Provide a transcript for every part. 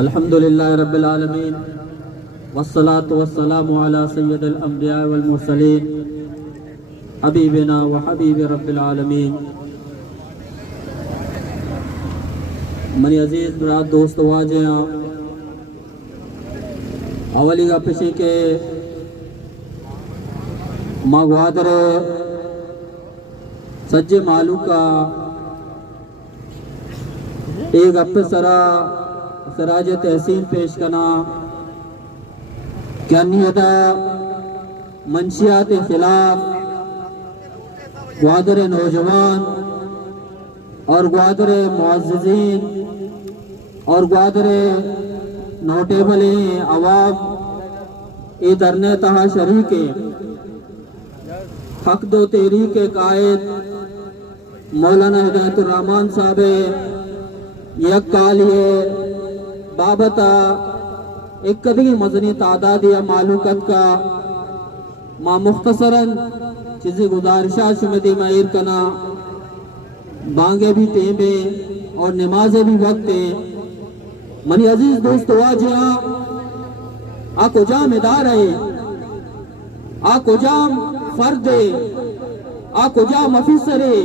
الحمدللہ رب العالمین والصلاة والسلام علی سید الانبیاء والمرسلین حبیبنا و حبیب رب العالمین. منی عزیز برات دوست واجہ اولی کا پشی کے مغوادر سجے مالو کا ایک سراج تحسین پیش کرنا کیانیتا منشیات خلاف گوادر نوجوان اور گوادر معززین اور گوادر نوٹیبل عوام ای دھرنے تہا شریک حق دو تحریک کے قائد مولانا ہدایت الرحمن صاحب یک کالیے بابتا ایک کدی مزنی تعداد یا معلومات کا ما مختصراً چیزیں گزارشہ شمدی معیر کنا بانگے بھی ٹیمیں اور نمازیں بھی وقتیں. منی عزیز دوست واجہ آکو جام ادارے آکو جام فردے آکو جام افیسرے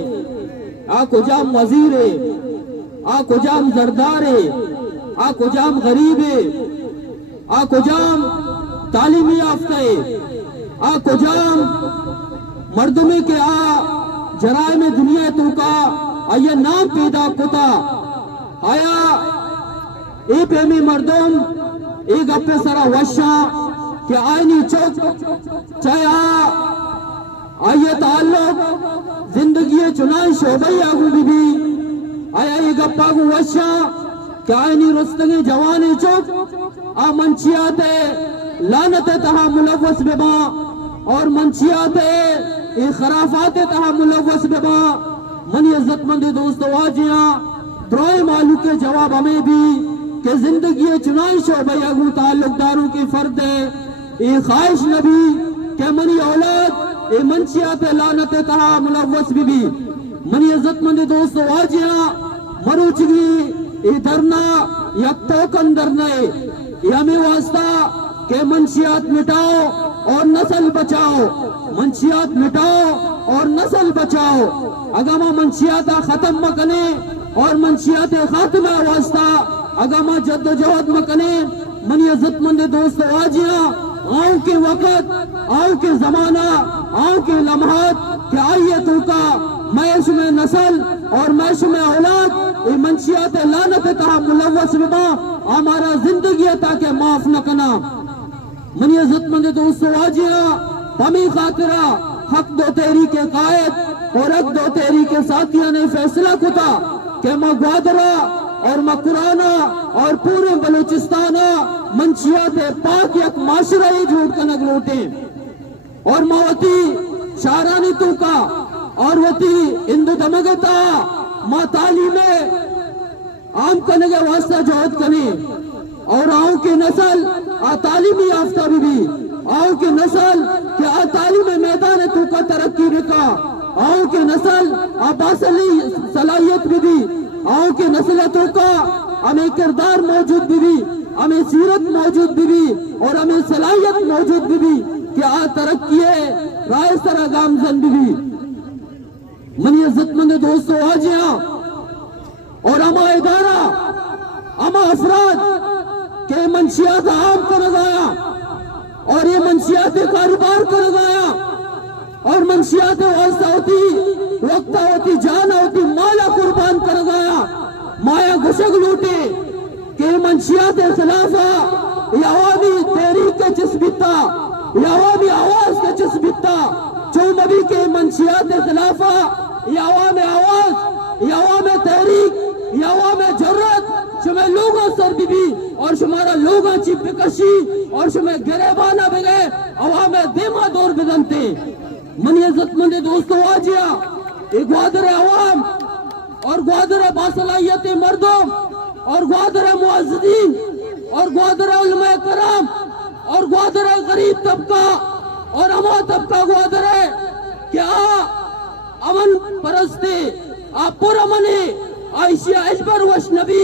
آکو جام وزیرے آکو جام زردارے آکو جام غریبے آکو جام تعلیمی یافتہ آکو جام مردمی کے جرائم دنیا تو کا آیا نام پیدا کتا آیا اے پیمی مردم ایک اپنے سرا وشا کہ آئینی چوک چاہے آئیے تعلق زندگی چنائی شعبی آگو بھی آیا یہ گپا کو وشا کہ آئینی رستگی جوانی چوک منشیات لانت تہا ملوث بما اور منشیات خرافات تہا ملوث بما. منی عزت مند دوست واجیاں درائے معلوم کے جواب ہمیں بھی کہ زندگی چنائی شعبہ اگو تعلق داروں کی فرد ہے ای خواہش نبی کہ منی اولاد ای منشیات لانت تہا ملوث بھی. منی عزت مند دوست واجیاں مروچگی ای دھرنا یک توکن دھرنے یہ ہمیں واسطہ کہ منشیات مٹاؤ اور نسل بچاؤ منشیات مٹاؤ اور نسل بچاؤ. اگر ما منشیات ختم مکنے اور منشیات خاتمہ واسطہ اگر ما جد و جہد مکنے. منی عزت مند دوست واجیاں آؤں کے وقت آؤں کے زمانہ آؤں کے لمحات کہ آئیے تو کا میش میں نسل اور میش میں اولاد ای منشیات لانت تہا ملوث بما ہمارا زندگی تاکہ معاف نہ کنا. منی عزت مند دوست واجیاں پمی خاطرہ حق دو تحریک کے قائد اور حق دو تحریک کے ساتھیاں نے فیصلہ کتا کہ ما گوادرہ اور ما قرآنہ اور پورے بلوچستانہ منشیات پاک یک معاشرہ جھوٹ کا نگلوٹیں اور ما وطی شارانی تو کا اور وطی ہندو دمگتا ما تعلیم عام کرنے کے واسطہ جہد کریں اور آؤں کی نسل تعلیمی یافتہ بھی آؤں کی نسل کہ تعلیم میدان تو کا ترقی رکھا آؤں کی نسل باصلی صلاحیت بھی آؤں کی نسل تو کا ہمیں کردار موجود بھی ہمیں سیرت موجود بھی اور ہمیں صلاحیت موجود بھی کہ ترقی رائے سرا گامزن بھی. منی عزت مند دوستو واجیاں اور ہما ادارہ ہما افراد کہ منشیات عام کر گایا اور یہ منشیات کاروبار کر گایا اور منشیات واسطہ ہوتی وقتہ ہوتی جانا ہوتی مالا قربان کر گایا مایا گھشگ لوٹے کہ منشیات خلافہ یہ عوامی تحریک کے چسبتا یہ عوامی آواز کے چسبتا جو نبی کے منشیات خلافہ یہ عوام آواز یہ عوام تحریک یہ عوام جرت شمیں لوگوں سر بھی اور شمارا لوگوں چی بکشی اور شمیں گریبانہ بگے عوام دیمہ دور بدنتے. منی عزت مند دوستو واجیاں ایک گوادر عوام اور گوادر باصلاحیت مردم اور گوادر معززین اور گوادر علماء کرام اور گوادر غریب طبقہ اور ہما طبقہ گوادر ہے کہ امن پرستے پر امن عائشہ اجبر وش نبی